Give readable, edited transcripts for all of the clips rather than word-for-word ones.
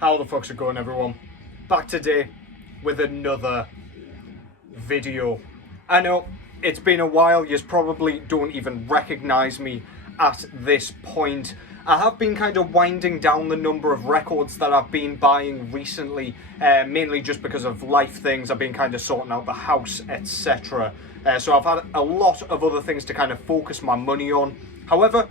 How the fuck's it going, everyone? Back today with another video. I know it's been a while, you probably don't even recognize me at this point. I have been kind of winding down the number of records that I've been buying recently, mainly just because of life things. I've been kind of sorting out the house, etc. So I've had a lot of other things to kind of focus my money on. However,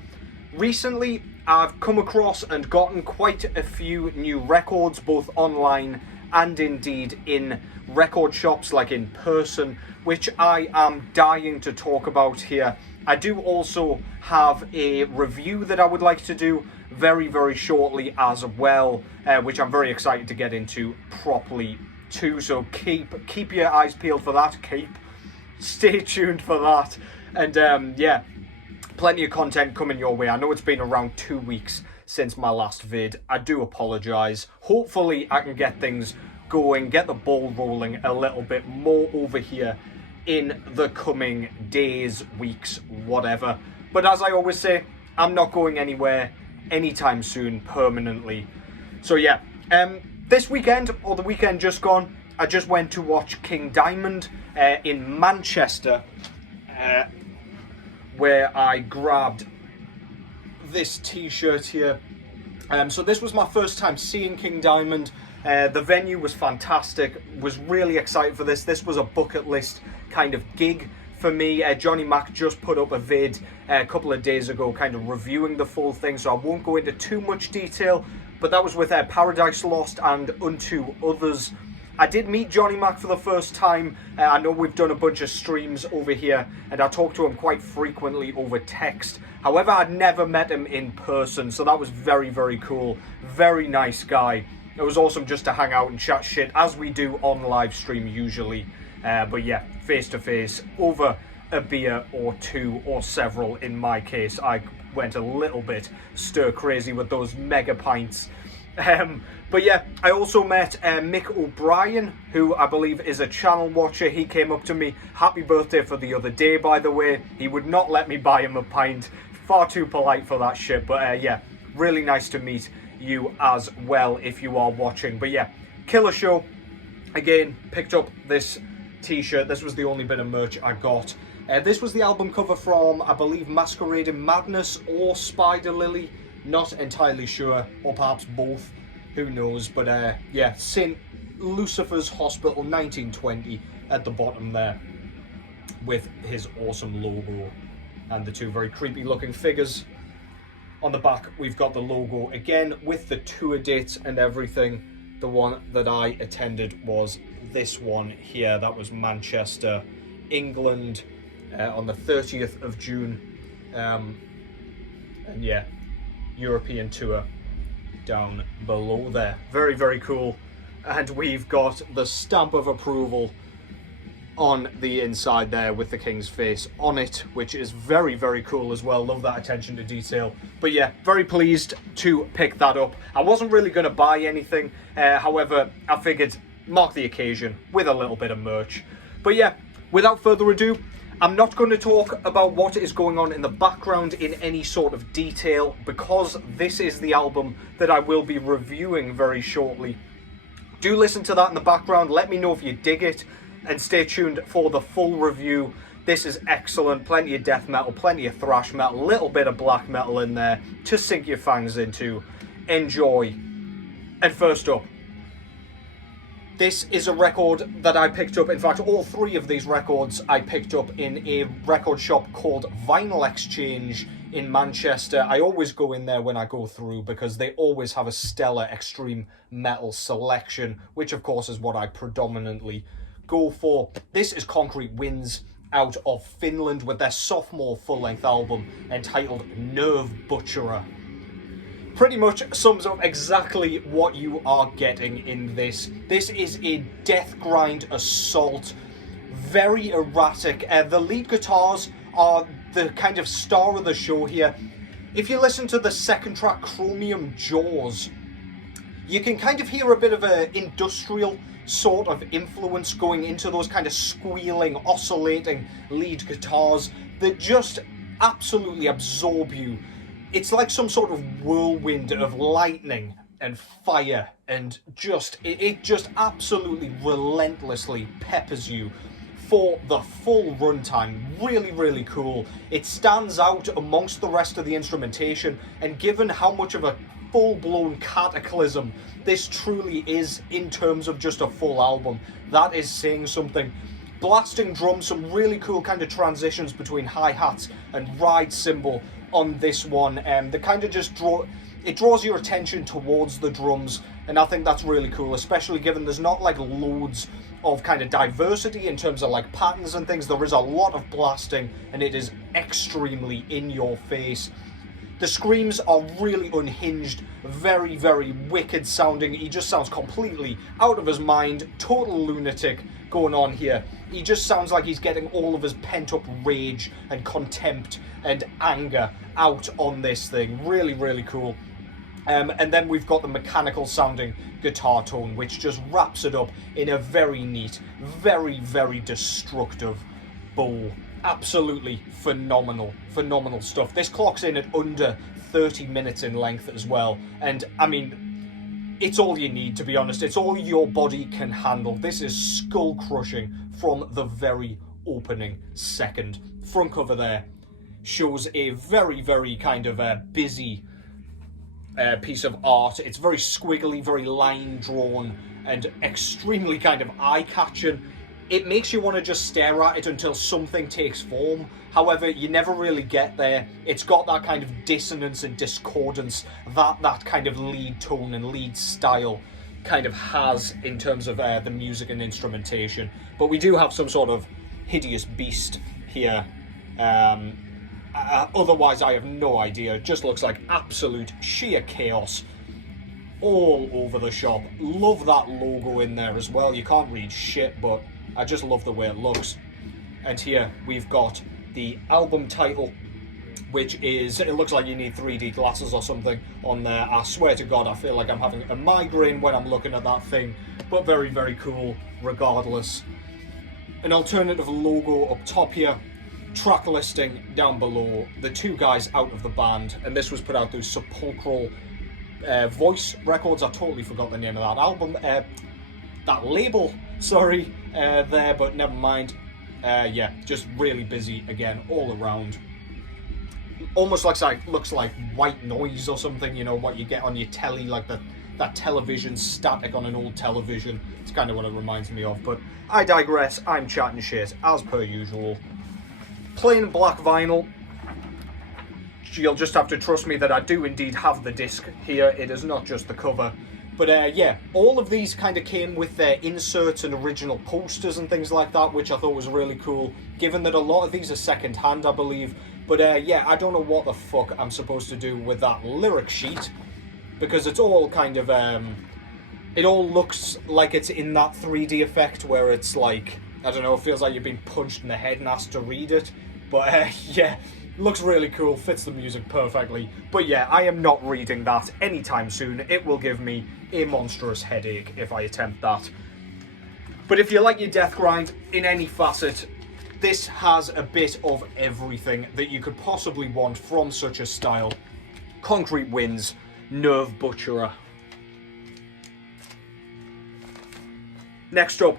recently I've come across and gotten quite a few new records, both online and indeed in record shops, like in person, which I am dying to talk about here. I do also have a review that I would like to do very, very shortly as well, which I'm very excited to get into properly too. So keep your eyes peeled for that. Stay tuned for that. And yeah, plenty of content coming your way. I know it's been around 2 weeks since my last vid. I do apologise. Hopefully I can get things going, get the ball rolling a little bit more over here in the coming days, weeks, whatever. But as I always say, I'm not going anywhere anytime soon permanently. So yeah, this weekend, or the weekend just gone, I just went to watch King Diamond in Manchester, where I grabbed this t-shirt here. So this was my first time seeing King Diamond. The venue was fantastic, was really excited for this. This was a bucket list kind of gig for me. Johnny Mac just put up a vid a couple of days ago kind of reviewing the full thing, so I won't go into too much detail, but that was with Paradise Lost and Unto Others. I did meet Johnny Mac for the first time. I know we've done a bunch of streams over here and I talk to him quite frequently over text. However, I'd never met him in person, so that was very, very cool. Very nice guy. It was awesome just to hang out and chat shit, as we do on live stream usually. But yeah, face to face, over a beer or two, or several in my case. I went a little bit stir crazy with those mega pints. But yeah, I also met Mick O'Brien, who I believe is a channel watcher. He came up to me, happy birthday for the other day, by the way. He would not let me buy him a pint. Far too polite for that shit. But yeah, really nice to meet you as well if you are watching. But yeah, killer show. Again, picked up this t-shirt. This was the only bit of merch I got. This was the album cover from, I believe, Masquerading Madness or Spider Lily. Not entirely sure, or perhaps both. Who knows? But yeah, St. Lucifer's Hospital 1920 at the bottom there, with his awesome logo and the two very creepy looking figures. On the back, we've got the logo again with the tour dates and everything. The one that I attended was this one here. That was Manchester, England, on the 30th of June. And yeah, European tour down below there. Very, very cool. And we've got the stamp of approval on the inside there with the king's face on it, which is very, very cool as well. Love that attention to detail. But yeah, very pleased to pick that up. I wasn't really going to buy anything, however, I figured mark the occasion with a little bit of merch. But yeah, without further ado, I'm not going to talk about what is going on in the background in any sort of detail, because this is the album that I will be reviewing very shortly. Do listen to that in the background. Let me know if you dig it, and stay tuned for the full review. This is excellent. Plenty of death metal, plenty of thrash metal, a little bit of black metal in there to sink your fangs into. Enjoy. And first up, this is a record that I picked up. In fact, all three of these records I picked up in a record shop called Vinyl Exchange in Manchester. I always go in there when I go through because they always have a stellar extreme metal selection, which of course is what I predominantly go for. This is Concrete Winds out of Finland with their sophomore full-length album entitled Nerve Butcherer. Pretty much sums up exactly what you are getting in this. This is a death grind assault, very erratic. The lead guitars are the kind of star of the show here. If you listen to the second track, Chromium Jaws, you can kind of hear a bit of an industrial sort of influence going into those kind of squealing, oscillating lead guitars that just absolutely absorb you. It's like some sort of whirlwind of lightning and fire, and it just absolutely relentlessly peppers you for the full runtime. Really, really cool. It stands out amongst the rest of the instrumentation, and given how much of a full-blown cataclysm this truly is in terms of just a full album, that is saying something. Blasting drums, some really cool kind of transitions between hi-hats and ride cymbal on this one. They kind of just draws your attention towards the drums, and I think that's really cool, especially given there's not like loads of kind of diversity in terms of like patterns and things. There is a lot of blasting, and it is extremely in your face. The screams are really unhinged, very, very wicked sounding. He just sounds completely out of his mind, total lunatic going on here. He just sounds like he's getting all of his pent-up rage and contempt and anger out on this thing. Really, really cool. And then we've got the mechanical sounding guitar tone, which just wraps it up in a very neat, very, very destructive bowl. Absolutely phenomenal stuff. This clocks in at under 30 minutes in length as well, and I mean, it's all you need, to be honest. It's all your body can handle. This is skull crushing from the very opening second. Front cover there shows a very, very kind of busy piece of art. It's very squiggly, very line drawn, and extremely kind of eye-catching. It makes you want to just stare at it until something takes form. However, you never really get there. It's got that kind of dissonance and discordance that kind of lead tone and lead style kind of has in terms of the music and instrumentation. But we do have some sort of hideous beast here. Otherwise, I have no idea. It just looks like absolute sheer chaos all over the shop. Love that logo in there as well. You can't read shit, but I just love the way it looks. And here we've got the album title, which is, it looks like you need 3D glasses or something on there. I swear to God, I feel like I'm having a migraine when I'm looking at that thing, but very, very cool regardless. An alternative logo up top here, track listing down below, the two guys out of the band, and this was put out through Sepulchral Voice Records. I totally forgot the name of that album, that label, sorry, there, but never mind. Yeah, just really busy again all around. Almost looks like white noise or something, you know, what you get on your telly, like that television static on an old television. It's kind of what it reminds me of, but I digress. I'm chatting shit as per usual. Plain black vinyl. You'll just have to trust me that I do indeed have the disc here. It is not just the cover. But yeah, all of these kind of came with their inserts and original posters and things like that, which I thought was really cool, given that a lot of these are second-hand, I believe. But yeah, I don't know what the fuck I'm supposed to do with that lyric sheet, because it's all kind of, it all looks like it's in that 3D effect where it's like, I don't know, it feels like you've been punched in the head and asked to read it. But yeah, looks really cool, fits the music perfectly. But yeah, I am not reading that anytime soon. It will give me a monstrous headache if I attempt that. But if you like your death grind in any facet, this has a bit of everything that you could possibly want from such a style. Concrete wins, nerve butcherer. Next up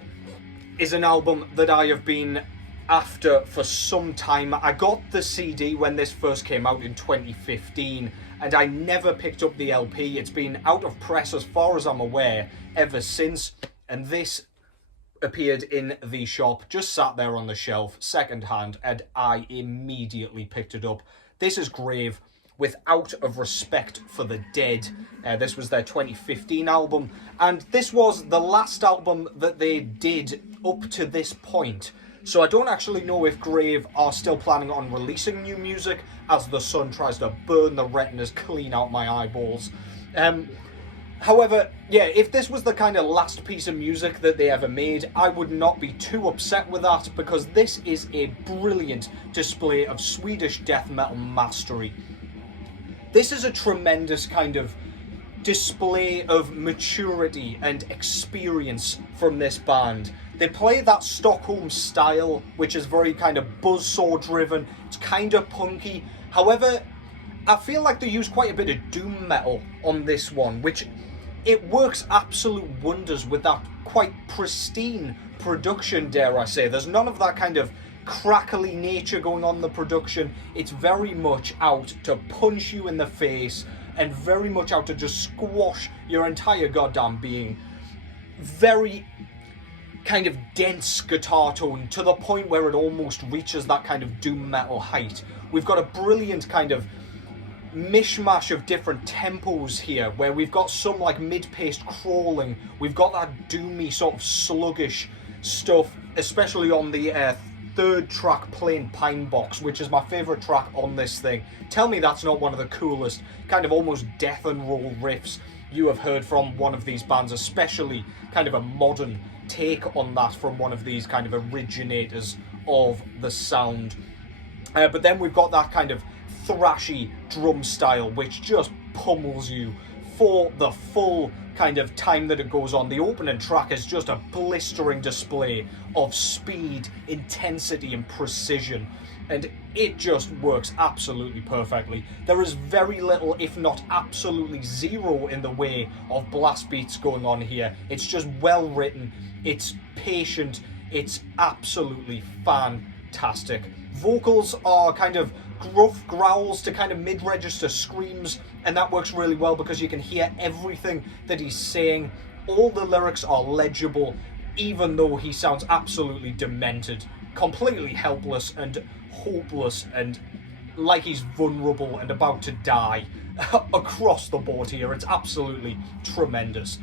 is an album that I have been after for some time. I got the CD when this first came out in 2015, and I never picked up the LP. It's been out of press as far as I'm aware ever since, and this appeared in the shop, just sat there on the shelf, second hand, and I immediately picked it up. This is Grave with Out of Respect for the Dead. This was their 2015 album, and this was the last album that they did up to this point. So I don't actually know if Grave are still planning on releasing new music as the sun tries to burn the retinas clean out my eyeballs. However, yeah, if this was the kind of last piece of music that they ever made, I would not be too upset with that, because this is a brilliant display of Swedish death metal mastery. This is a tremendous kind of display of maturity and experience from this band. They play that Stockholm style, which is very kind of buzzsaw driven. It's kind of punky. However, I feel like they use quite a bit of doom metal on this one, which it works absolute wonders with that quite pristine production, dare I say. There's none of that kind of crackly nature going on in the production. It's very much out to punch you in the face and very much out to just squash your entire goddamn being. Very kind of dense guitar tone to the point where it almost reaches that kind of doom metal height. We've got a brilliant kind of mishmash of different tempos here, where we've got some like mid-paced crawling, we've got that doomy sort of sluggish stuff, especially on the third track, Plain Pine Box, which is my favourite track on this thing. Tell me that's not one of the coolest kind of almost death and roll riffs you have heard from one of these bands, especially kind of a modern take on that from one of these kind of originators of the sound. But then we've got that kind of thrashy drum style which just pummels you for the full kind of time that it goes on. The opening track is just a blistering display of speed, intensity and precision, and it just works absolutely perfectly. There is very little, if not absolutely zero, in the way of blast beats going on here. It's just well written, it's patient, it's absolutely fantastic. Vocals are kind of gruff growls to kind of mid-register screams, and that works really well because you can hear everything that he's saying. All the lyrics are legible, even though he sounds absolutely demented, completely helpless and hopeless and like he's vulnerable and about to die across the board here. It's absolutely tremendous.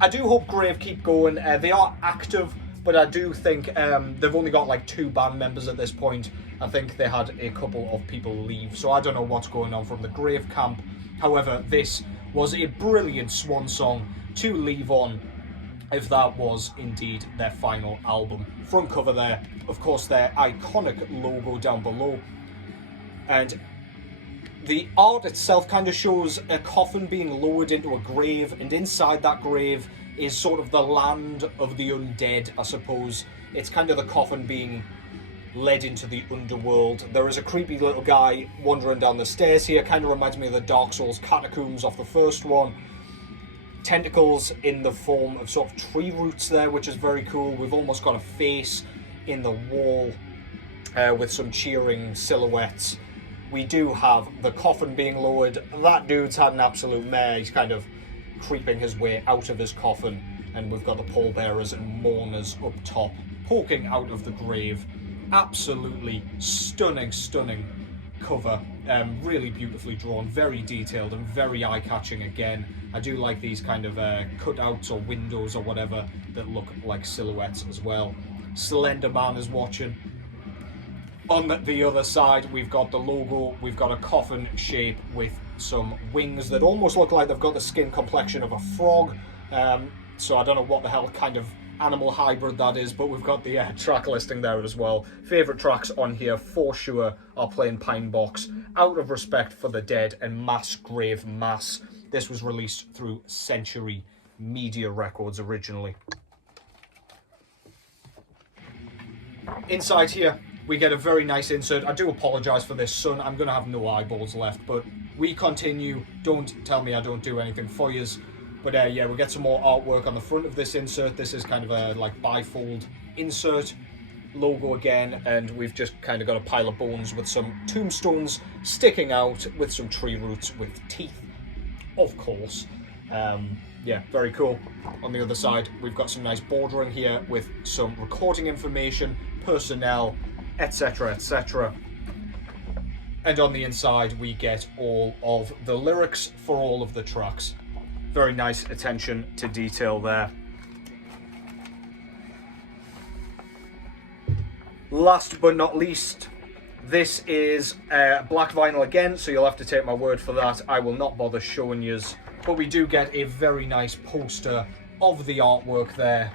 I do hope Grave keep going. They are active, but I do think they've only got like 2 band members at this point. I think they had a couple of people leave, so I don't know what's going on from the Grave camp. However, this was a brilliant swan song to leave on, if that was indeed their final album. Front cover there, of course, their iconic logo down below. And the art itself kind of shows a coffin being lowered into a grave, and inside that grave is sort of the land of the undead, I suppose. It's kind of the coffin being led into the underworld. There is a creepy little guy wandering down the stairs here. Kind of reminds me of the Dark Souls catacombs off the first one. Tentacles in the form of sort of tree roots there, which is very cool. We've almost got a face in the wall with some cheering silhouettes. We do have the coffin being lowered. That dude's had an absolute mare. He's kind of creeping his way out of his coffin, and we've got the pallbearers and mourners up top poking out of the grave. Absolutely stunning cover, really beautifully drawn, very detailed and very eye-catching again. I do like these kind of cutouts or windows or whatever that look like silhouettes as well. Slender Man is watching. On the other side, we've got the logo. We've got a coffin shape with some wings that almost look like they've got the skin complexion of a frog. So I don't know what the hell kind of animal hybrid that is, but we've got the track listing there as well. Favourite tracks on here for sure are Plain Pine Box, Out of Respect for the Dead, and Mass Grave Mass. This was released through Century Media Records originally. Inside here, we get a very nice insert. I do apologise for this, son. I'm going to have no eyeballs left, but we continue. Don't tell me I don't do anything for yous. But yeah, we get some more artwork on the front of this insert. This is kind of a like bifold insert logo again, and we've just kind of got a pile of bones with some tombstones sticking out with some tree roots with teeth, of course. Yeah, very cool. On the other side, we've got some nice bordering here with some recording information, personnel, etc, etc. And on the inside, we get all of the lyrics for all of the tracks. Very nice attention to detail there. Last but not least, this is black vinyl again, so you'll have to take my word for that. I will not bother showing yous, but we do get a very nice poster of the artwork there,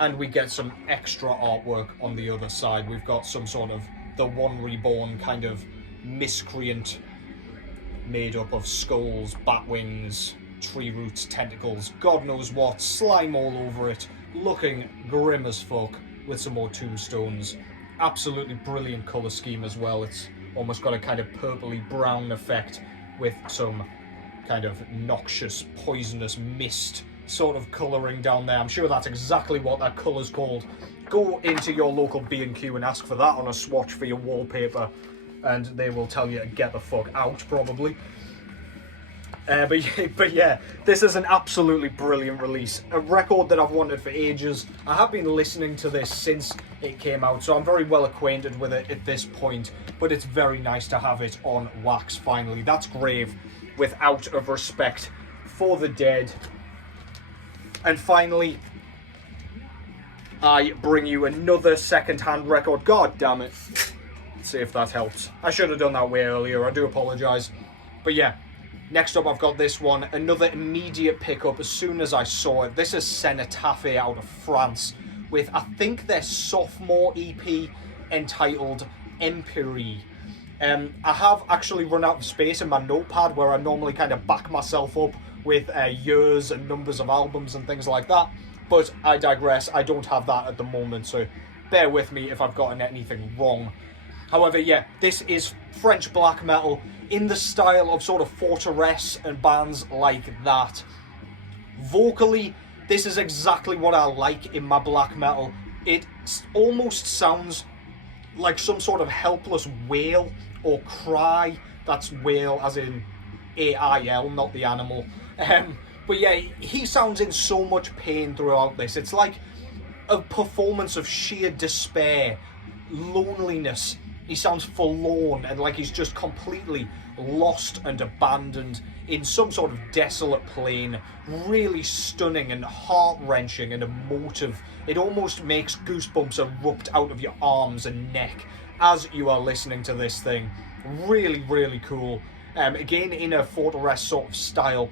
and we get some extra artwork on the other side. We've got some sort of the One Reborn kind of miscreant made up of skulls, bat wings, tree roots, tentacles, God knows what, slime all over it, looking grim as fuck, with some more tombstones. Absolutely brilliant colour scheme as well. It's almost got a kind of purpley brown effect with some kind of noxious, poisonous mist sort of colouring down there. I'm sure that's exactly what that colour's called. Go into your local B&Q and ask for that on a swatch for your wallpaper, and they will tell you to get the fuck out, probably. But yeah, this is an absolutely brilliant release. A record that I've wanted for ages. I have been listening to this since it came out, so I'm very well acquainted with it at this point. But it's very nice to have it on wax finally. That's Grave with Out of Respect for the Dead. And finally, I bring you another second-hand record. God damn it. Let's see if that helps. I should have done that way earlier. I do apologise. But yeah. Next up, I've got this one, another immediate pickup as soon as I saw it. This is Cenotaphe out of France with, I think, their sophomore EP entitled Empire. I have actually run out of space in my notepad where I normally kind of back myself up with years and numbers of albums and things like that. But I digress, I don't have that at the moment, so bear with me if I've gotten anything wrong. However, yeah, this is French black metal in the style of sort of Fortress and bands like that. Vocally, this is exactly what I like in my black metal. It almost sounds like some sort of helpless wail or cry. That's wail as in A-I-L, not the animal. But yeah, he sounds in so much pain throughout this. It's like a performance of sheer despair, loneliness. He sounds forlorn and like he's just completely lost and abandoned in some sort of desolate plain. Really stunning and heart-wrenching and emotive. It almost makes goosebumps erupt out of your arms and neck as you are listening to this thing. Really, really cool. Again, in a Fortress sort of style.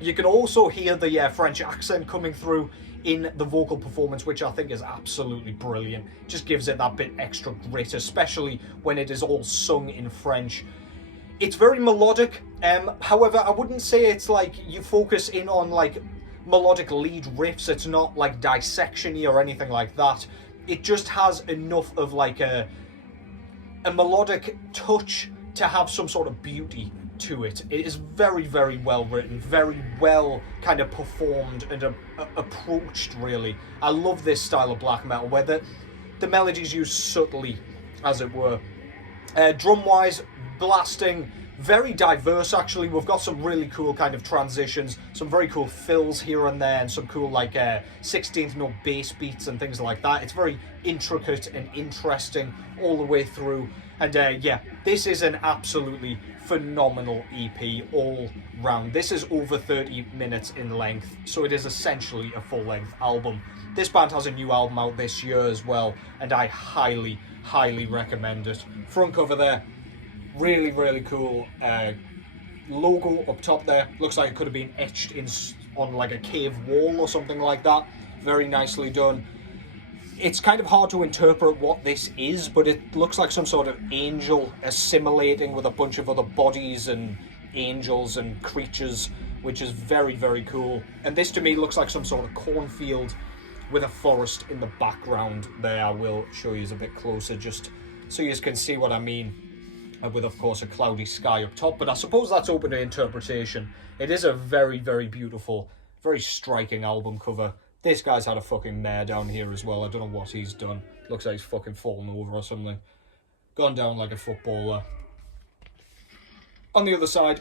You can also hear the French accent coming through in the vocal performance, which I think is absolutely brilliant. Just gives it that bit extra grit, especially when it is all sung in French. It's very melodic, however, I wouldn't say it's like you focus in on like melodic lead riffs. It's not like dissection-y or anything like that. It just has enough of like a melodic touch to have some sort of beauty to it. It is very, very well written, very well kind of performed and approached, really. I love this style of black metal where the melodies used subtly, as it were. Drum-wise, blasting, very diverse actually. We've got some really cool kind of transitions, some very cool fills here and there, and some cool like 16th note bass beats and things like that. It's very intricate and interesting all the way through. And yeah, this is an absolutely phenomenal EP all round. This is over 30 minutes in length, so it is essentially a full-length album. This band has a new album out this year as well, and I highly, highly recommend it. Front cover there, really, really cool. Logo up top there, looks like it could have been etched in on like a cave wall or something like that. Very nicely done. It's kind of hard to interpret what this is, but it looks like some sort of angel assimilating with a bunch of other bodies and angels and creatures, which is very, very cool. And this to me looks like some sort of cornfield with a forest in the background there. I will show you a bit closer just so you can see what I mean, with of course a cloudy sky up top, but I suppose that's open to interpretation. It is a very, very beautiful, very striking album cover. This guy's had a fucking mare down here as well. I don't know what he's done. Looks like he's fucking fallen over or something. Gone down like a footballer. On the other side,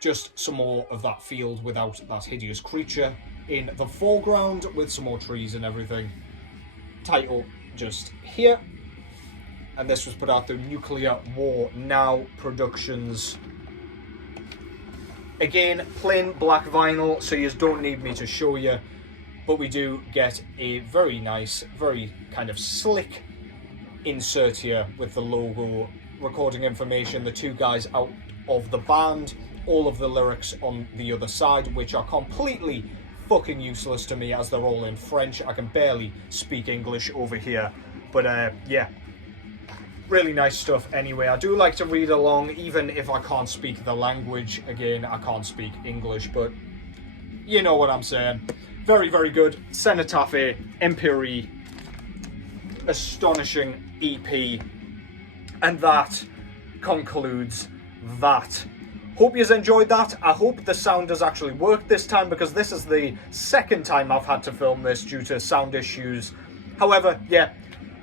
just some more of that field without that hideous creature in the foreground with some more trees and everything. Title just here. And this was put out through Nuclear War Now Productions. Again, plain black vinyl, so you don't need me to show you. But we do get a very nice, very kind of slick insert here with the logo, recording information, the two guys out of the band, all of the lyrics on the other side, which are completely fucking useless to me as they're all in French. I can barely speak English over here. But yeah, really nice stuff anyway. I do like to read along, even if I can't speak the language. Again, I can't speak English, but you know what I'm saying. Very, very good. Cenotaphe, Empire, astonishing EP. And that concludes that Hope you've enjoyed that. I hope the sound has actually worked this time, because this is the second time I've had to film this due to sound issues. However, yeah,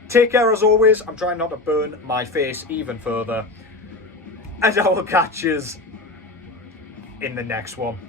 take care as always. I'm trying not to burn my face even further. And I will catch you in the next one.